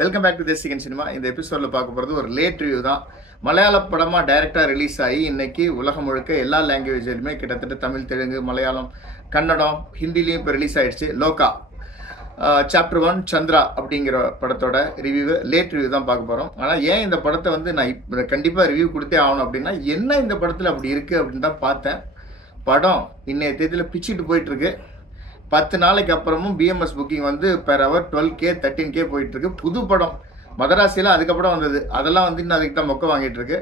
Welcome back to the second cinema. இந்த எபிசோடில் பார்க்க போகிறது ஒரு லேட் ரிவ்யூ தான். மலையாள படமாக டைரெக்டாக ரிலீஸ் ஆகி இன்றைக்கி உலகம் முழுக்க எல்லா லாங்குவேஜ்லையுமே கிட்டத்தட்ட தமிழ், தெலுங்கு, மலையாளம், கன்னடம், ஹிந்திலையும் இப்போ ரிலீஸ் ஆகிடுச்சு. லோகா சாப்டர் 1 சந்திரா அப்படிங்கிற படத்தோட ரிவ்யூ லேட் ரிவ்யூ தான் பார்க்க போகிறோம். ஆனால் ஏன் இந்த படத்தை நான் இப்போ கண்டிப்பாக ரிவ்யூ கொடுத்தே ஆகணும் அப்படின்னா, என்ன இந்த படத்தில் அப்படி இருக்குது அப்படின்னு தான் பார்த்தேன். படம் இன்னைய தேதியில் பிச்சுட்டு போயிட்டுருக்கு. 10 நாளைக்கு அப்புறமும் BMS booking per hour 12K 13K போயிட்டுருக்கு. புது படம் மதராசியில் அதுக்கப்புறம் வந்தது. அதெல்லாம் இன்னும் அதுக்கு தான் மொக்க வாங்கிட்டு இருக்கு.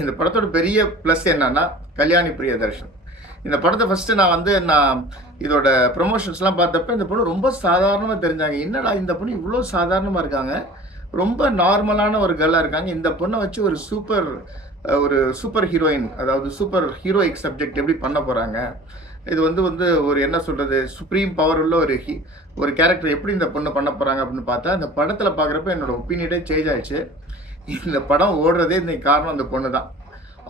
இந்த படத்தோட பெரிய ப்ளஸ் என்னன்னா கல்யாணி பிரியதர்ஷன். இந்த படத்தை ஃபஸ்ட்டு நான் இதோட ப்ரொமோஷன்ஸ்லாம் பார்த்தப்ப இந்த பொண்ணு ரொம்ப சாதாரணமாக தெரிஞ்சாங்க. என்னடா இந்த பொண்ணு இவ்வளோ சாதாரணமாக இருக்காங்க, ரொம்ப நார்மலான ஒரு கேர்ளாக இருக்காங்க. இந்த பொண்ணை வச்சு ஒரு சூப்பர் ஹீரோயின், அதாவது சூப்பர் ஹீரோயிக் சப்ஜெக்ட் எப்படி பண்ண போகிறாங்க, இது ஒரு என்ன சொல்கிறது, சுப்ரீம் பவர் உள்ள ஒரு கேரக்டர் எப்படி இந்த பொண்ணு பண்ண போகிறாங்க அப்படின்னு பார்த்தா, இந்த படத்தில் பார்க்குறப்ப என்னோடய ஒப்பீனியனே சேஞ்ச் ஆகிடுச்சு. இந்த படம் ஓடுறதே இன்னைக்கு காரணம் அந்த பொண்ணு தான்.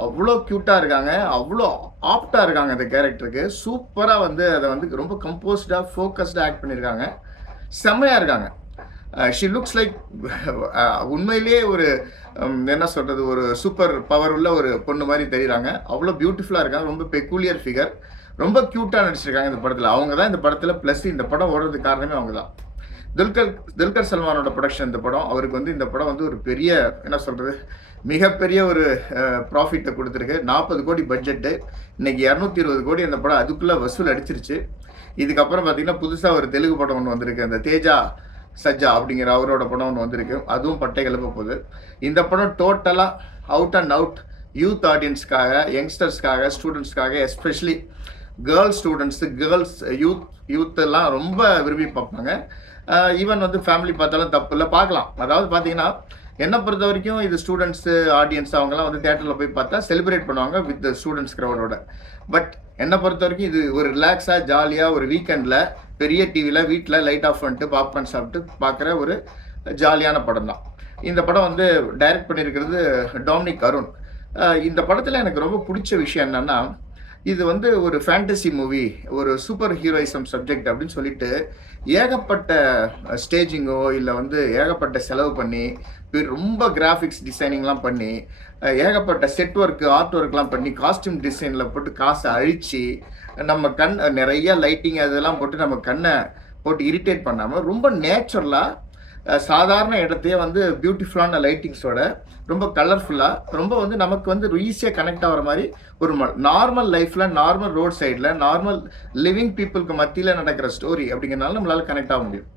அவ்வளோ க்யூட்டாக இருக்காங்க, அவ்வளோ ஆப்டாக இருக்காங்க அந்த கேரக்டருக்கு. சூப்பராக அதை ரொம்ப கம்போஸ்டாக ஃபோக்கஸ்டாக ஆக்ட் பண்ணியிருக்காங்க. செம்மையாக இருக்காங்க. ஷி லுக்ஸ் லைக் உண்மையிலேயே ஒரு என்ன சொல்கிறது, ஒரு சூப்பர் பவர் உள்ள ஒரு பொண்ணு மாதிரி தெரியுறாங்க. அவ்வளோ பியூட்டிஃபுல்லாக இருக்காங்க. ரொம்ப பெக்கூலியர் ஃபிகர், ரொம்ப க்யூட்டாக நடிச்சிருக்காங்க இந்த படத்தில். அவங்க தான் இந்த படத்தில் ப்ளஸ். இந்த படம் ஓடுறதுக்கு காரணமே அவங்க தான். துல்கர் சல்மானோட ப்ரொடக்ஷன் இந்த படம். அவருக்கு இந்த படம் ஒரு பெரிய என்ன சொல்கிறது, மிகப்பெரிய ஒரு ப்ராஃபிட்டை கொடுத்துருக்கு. 40 கோடி பட்ஜெட்டு, இன்றைக்கி 220 கோடி அந்த படம் அதுக்குள்ளே வசூல் அடிச்சிருச்சு. இதுக்கப்புறம் பார்த்திங்கன்னா புதுசாக ஒரு தெலுங்கு படம் ஒன்று வந்திருக்கு, அந்த தேஜா சஜ்ஜா அப்படிங்கிற அவரோட படம் ஒன்று வந்திருக்கு. அதுவும் பட்டை கிளப்ப போகுது. இந்த படம் டோட்டலாக அவுட் அண்ட் அவுட் யூத் ஆடியன்ஸ்க்காக, யங்ஸ்டர்ஸ்க்காக, ஸ்டூடெண்ட்ஸ்க்காக, எஸ்பெஷலி கேர்ள்ஸ் ஸ்டூடெண்ட்ஸு, கேர்ள்ஸ் யூத்தெல்லாம் ரொம்ப விரும்பி பார்ப்பாங்க. ஈவன் ஃபேமிலி பார்த்தாலும் தப்பு இல்லை, பார்க்கலாம். அதாவது பார்த்தீங்கன்னா என்னை பொறுத்த வரைக்கும் இது ஸ்டூடெண்ட்ஸு, ஆடியன்ஸ் அவங்கெல்லாம் தேட்டரில் போய் பார்த்தா செலிப்ரேட் பண்ணுவாங்க வித் ஸ்டூடெண்ட்ஸ் க்ரௌடோட. பட் என்னை பொறுத்த வரைக்கும் இது ஒரு ரிலாக்ஸாக ஜாலியாக ஒரு வீக்கெண்டில் பெரிய டிவியில் வீட்டில் லைட் ஆஃப் பண்ணிட்டு பாப்கார்ன் சாப்பிட்டு பார்க்குற ஒரு ஜாலியான படம் தான். இந்த படம் டைரக்ட் பண்ணியிருக்கிறது டொமினிக் அருண். இந்த படத்தில் எனக்கு ரொம்ப பிடிச்ச விஷயம் என்னென்னா, இது ஒரு ஃபேண்டசி மூவி, ஒரு சூப்பர் ஹீரோயிசம் சப்ஜெக்ட் அப்படின்னு சொல்லிட்டு ஏகப்பட்ட ஸ்டேஜிங்கோ இல்லை ஏகப்பட்ட செலவு பண்ணி ரொம்ப கிராஃபிக்ஸ் டிசைனிங்லாம் பண்ணி ஏகப்பட்ட செட் ஒர்க்கு, ஆர்ட் ஒர்க்லாம் பண்ணி காஸ்டியூம் டிசைனில் போட்டு காசை அழித்து நம்ம நிறைய லைட்டிங் அதெல்லாம் போட்டு நம்ம கண்ணை போட்டு இரிட்டேட் பண்ணாமல் ரொம்ப நேச்சுரலாக சாதாரண இடத்தையே பியூட்டிஃபுல்லான லைட்டிங்ஸோட ரொம்ப கலர்ஃபுல்லாக ரொம்ப நமக்கு ஈஸியாக கனெக்ட் ஆகிற மாதிரி ஒரு நார்மல் லைஃப்பில், நார்மல் ரோட் சைடில், நார்மல் லிவிங் பீப்புளுக்கு மத்தியில் நடக்கிற ஸ்டோரி அப்படிங்கிறனால நம்மளால் கனெக்ட் ஆக முடியும்.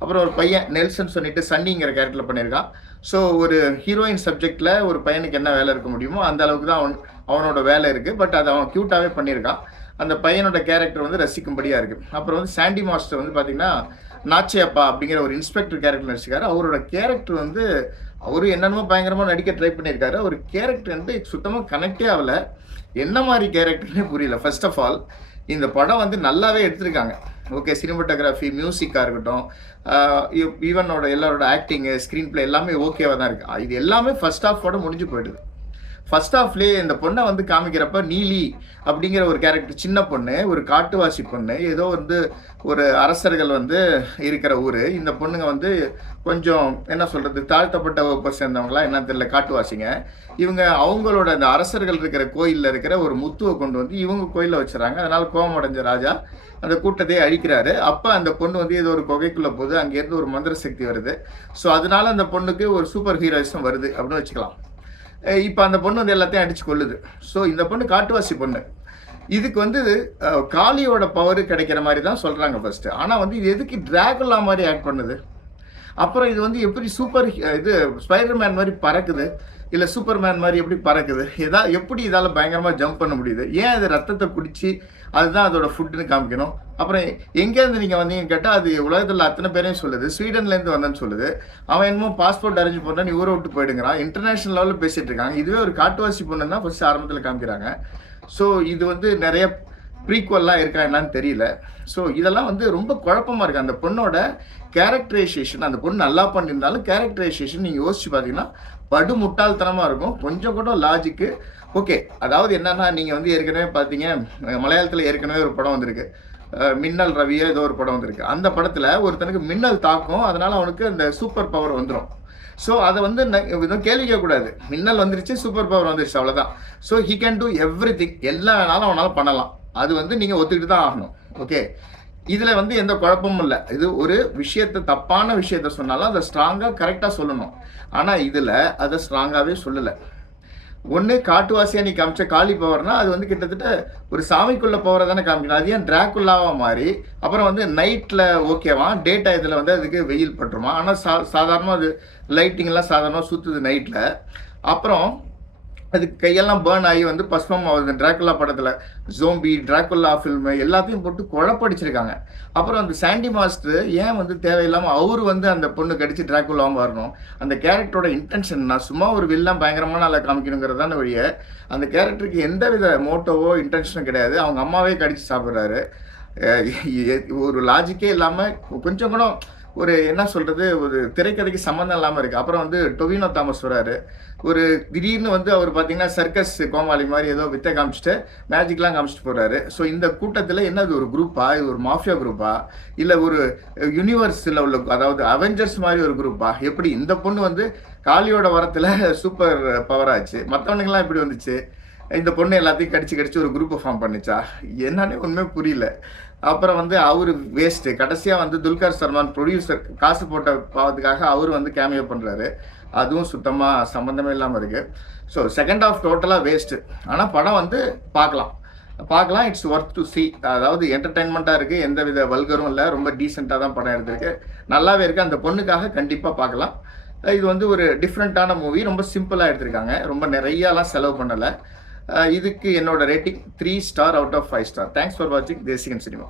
அப்புறம் ஒரு பையன் நெல்சன் சொல்லிட்டு சன்னிங்கிற கேரக்டரில் பண்ணியிருக்கான். ஸோ ஒரு ஹீரோயின் சப்ஜெக்டில் ஒரு பையனுக்கு என்ன வேலை இருக்க முடியுமோ அந்த அளவுக்கு தான் அவனோட வேலை இருக்குது. பட் அதை அவன் க்யூட்டாகவே பண்ணியிருக்கான். அந்த பையனோட கேரக்டர் ரசிக்கும்படியாக இருக்குது. அப்புறம் சாண்டி மாஸ்டர் பார்த்திங்கன்னா நாச்சியப்பா அப்படிங்கிற ஒரு இன்ஸ்பெக்டர் கேரக்டர் நடிச்சிருக்காரு. அவரோட கேரக்டர் அவரு என்னென்னமோ பயங்கரமாக நடிக்க ட்ரை பண்ணியிருக்காரு. ஒரு கேரக்டர் சுத்தமாக கனெக்டே ஆகலை. என்ன மாதிரி கேரக்டர்னே புரியல. ஃபர்ஸ்ட் ஆஃப் ஆல் இந்த படம் நல்லாவே எடுத்திருக்காங்க. ஓகே, சினிமாட்டோகிராஃபி, மியூசிக்காக இருக்கட்டும், ஈவனோட எல்லாரோட ஆக்டிங்கு, ஸ்க்ரீன் பிளே எல்லாமே ஓகேவாக தான் இருக்குது. இது எல்லாமே ஃபர்ஸ்ட் ஹாஃபோட முடிஞ்சு போயிடுது. ஃபர்ஸ்ட் ஹாஃப்லேயே இந்த பொண்ணை காமிக்கிறப்ப நீலி அப்படிங்கிற ஒரு கேரக்டர், சின்ன பொண்ணு, ஒரு காட்டுவாசி பொண்ணு, ஏதோ ஒரு அரசர்கள் இருக்கிற ஊர். இந்த பொண்ணுங்க கொஞ்சம் என்ன சொல்கிறது, தாழ்த்தப்பட்ட வகுப்பை சேர்ந்தவங்களா என்ன தெரியல, காட்டுவாசிங்க. இவங்க அவங்களோட அந்த அரசர்கள் இருக்கிற கோயிலில் இருக்கிற ஒரு முத்துவை கொண்டு இவங்க கோயிலில் வச்சுறாங்க. அதனால் கோபம் அடைஞ்ச ராஜா அந்த கூட்டத்தையே அழிக்கிறாரு. அப்போ அந்த பொண்ணு ஏதோ ஒரு குகைக்குள்ளே போகுது. அங்கேருந்து ஒரு மந்திர சக்தி வருது. ஸோ அதனால அந்த பொண்ணுக்கு ஒரு சூப்பர் ஹீரோயிசம் வருது அப்படின்னு வச்சுக்கலாம். இப்போ அந்த பொண்ணு எல்லாத்தையும் அடித்து கொள்ளுது. ஸோ இந்த பொண்ணு காட்டுவாசி பொண்ணு. இதுக்கு காளியோட பவர் கிடைக்கிற மாதிரி தான் சொல்கிறாங்க ஃபர்ஸ்ட்டு. ஆனால் இது எதுக்கு டிராகுலா மாதிரி ஆக்ட் பண்ணுது? அப்புறம் இது எப்படி சூப்பர் ஸ்பைடர் மேன் மாதிரி பறக்குது, இல்லை சூப்பர் மேன் மாதிரி எப்படி பறக்குது? எப்படி இதால் பயங்கரமாக ஜம்ப் பண்ண முடியுது? ஏன் அது ரத்தத்தை குடித்து அதுதான் அதோட ஃபுட்டுன்னு காமிக்கணும்? அப்புறம் எங்கேருந்து நீங்கள் வந்தீங்கன்னு கேட்டால் அது உலகத்தில் அத்தனை பேரையும் சொல்லுது. ஸ்வீடன்லேருந்து வந்தேன்னு சொல்லுது. அவன் என்னமோ பாஸ்போர்ட் அரேஞ்ச் பண்ணுறான், நீ ஊரை விட்டு போயிடுங்கிறான். இன்டர்நேஷனல் லெவலில் பேசிகிட்டு இருக்காங்க. இதுவே ஒரு காட்டுவாசி பொண்ணு தான் ஃபஸ்ட்டு ஆரம்பத்தில் காமிக்கிறாங்க. ஸோ இது நிறைய ப்ரீக்வல்லாம் இருக்கா என்னன்னு தெரியல. ஸோ இதெல்லாம் ரொம்ப குழப்பமாக இருக்குது. அந்த பொண்ணோட கேரக்டரைசேஷன், அந்த பொண்ணு நல்லா பண்ணியிருந்தாலும் கேரக்டரைசேஷன் நீங்கள் யோசிச்சு பார்த்தீங்கன்னா படு முட்டாள்தனமாக இருக்கும். கொஞ்சம் கூட லாஜிக்கு ஓகே. அதாவது என்னன்னா, நீங்கள் ஏற்கனவே பார்த்தீங்க, மலையாளத்தில் ஏற்கனவே ஒரு படம் வந்திருக்கு, மின்னல் ரவியோ ஏதோ ஒரு படம் வந்திருக்கு. அந்த படத்தில் ஒருத்தனுக்கு மின்னல் தாக்கும், அதனால் அவனுக்கு அந்த சூப்பர் பவர் வந்துடும். ஸோ அதை வந்து எதுவும் கேள்வி கேட்கக்கூடாது. மின்னல் வந்துருச்சு, சூப்பர் பவர் வந்துருச்சு, அவ்வளோதான். So he can do every thing, எல்லா வேணாலும் அவனால் பண்ணலாம். அது வந்து நீங்கள் ஒத்துக்கிட்டு தான் ஆகணும். ஓகே, இதில் வந்து எந்த குழப்பமும் இல்லை. இது ஒரு விஷயத்தை, தப்பான விஷயத்த சொன்னாலும் அதை ஸ்ட்ராங்காக கரெக்டாக சொல்லணும். ஆனால் இதில் அதை ஸ்ட்ராங்காகவே சொல்லலை. ஒன்று காட்டுவாசியாக நீ காமிச்ச காளி பவர்னா அது வந்து கிட்டத்தட்ட ஒரு சாமிக்குள்ளே பவரை தானே காமிக்கணும். அது ஏன் டிராக்குல்லாவாக மாறி அப்புறம் வந்து நைட்டில் ஓகேவா, டே டயத்தில் வந்து அதுக்கு வெயில் பட்டுருமா. ஆனால் சாதாரணமாக அது லைட்டிங்லாம் சாதாரணமாக சுற்றுது நைட்டில். அப்புறம் அது கையெல்லாம் பேர்ன் ஆகி வந்து பஸ்மம் ஆகுது. டிராக்குல்லா படத்தில் ஜோம்பி, டிராக்குல்லா ஃபில்மு எல்லாத்தையும் போட்டு குழப்படிச்சிருக்காங்க. அப்புறம் அந்த சாண்டி மாஸ்டர் ஏன் வந்து தேவையில்லாமல் அவர் வந்து அந்த பொண்ணு கடிச்சு டிராக்குல்லாவும் வரணும். அந்த கேரக்டரோட இன்டென்ஷன் நான் சும்மா ஒரு வில்லன் பயங்கரமான நல்லா காமிக்கணுங்கிறது தான் வழிய, அந்த கேரக்டருக்கு எந்த வித மோட்டோவோ இன்டென்ஷனும் கிடையாது. அவங்க அம்மாவே கடிச்சு சாப்பிட்றாரு. ஒரு லாஜிக்கே இல்லாமல் கொஞ்சம் கூட ஒரு என்ன சொல்கிறது, ஒரு திரைக்கதைக்கு சம்மந்தம் இல்லாமல் இருக்குது. அப்புறம் வந்து டொவினோ தாமஸ் வராரு. ஒரு திடீர்னு வந்து அவர் பார்த்தீங்கன்னா சர்க்கஸ் கோமாளி மாதிரி ஏதோ வித்தை காமிச்சிட்டு மேஜிக்லாம் காமிச்சிட்டு போகிறாரு. ஸோ இந்த கூட்டத்தில் என்னது ஒரு குரூப்பா, இது ஒரு மாஃபியா குரூப்பா, இல்லை ஒரு யூனிவர்ஸில் உள்ள, அதாவது அவெஞ்சர்ஸ் மாதிரி ஒரு குரூப்பா? எப்படி இந்த பொண்ணு வந்து காளியோட வரத்தில் சூப்பர் பவர் ஆச்சு, மற்றவனுங்கெல்லாம் எப்படி வந்துச்சு? இந்த பொண்ணு எல்லாத்தையும் கடிச்சு ஒரு குரூப்பை ஃபார்ம் பண்ணிச்சா? என்னன்னே ஒன்றுமே புரியல. அப்புறம் வந்து அவர் வேஸ்ட்டு. கடைசியாக வந்து துல்கர் சல்மான் ப்ரொடியூசர் காசு போட்ட பாவத்துக்காக அவர் வந்து கேமியோ பண்ணுறாரு. அதுவும் சுத்தமாக சம்மந்தமே இல்லாமல் இருக்குது. ஸோ செகண்ட் ஹாஃப் டோட்டலாக வேஸ்ட்டு. ஆனால் படம் வந்து பார்க்கலாம். It's worth to C. அதாவது என்டர்டெயின்மெண்ட்டாக இருக்குது, எந்த வித வல்கரும் இல்லை, ரொம்ப டீசெண்டாக தான் படம் எடுத்திருக்கு, நல்லாவே இருக்குது. அந்த பொண்ணுக்காக கண்டிப்பாக பார்க்கலாம். இது வந்து ஒரு டிஃப்ரெண்ட்டான மூவி, ரொம்ப சிம்பிளாக எடுத்திருக்காங்க, ரொம்ப நிறையாலாம் செலவு பண்ணலை. இதுக்கு என்னோட rating 3 star out of 5 star. Thanks for வாட்சிங் தேசிகன் சினிமா.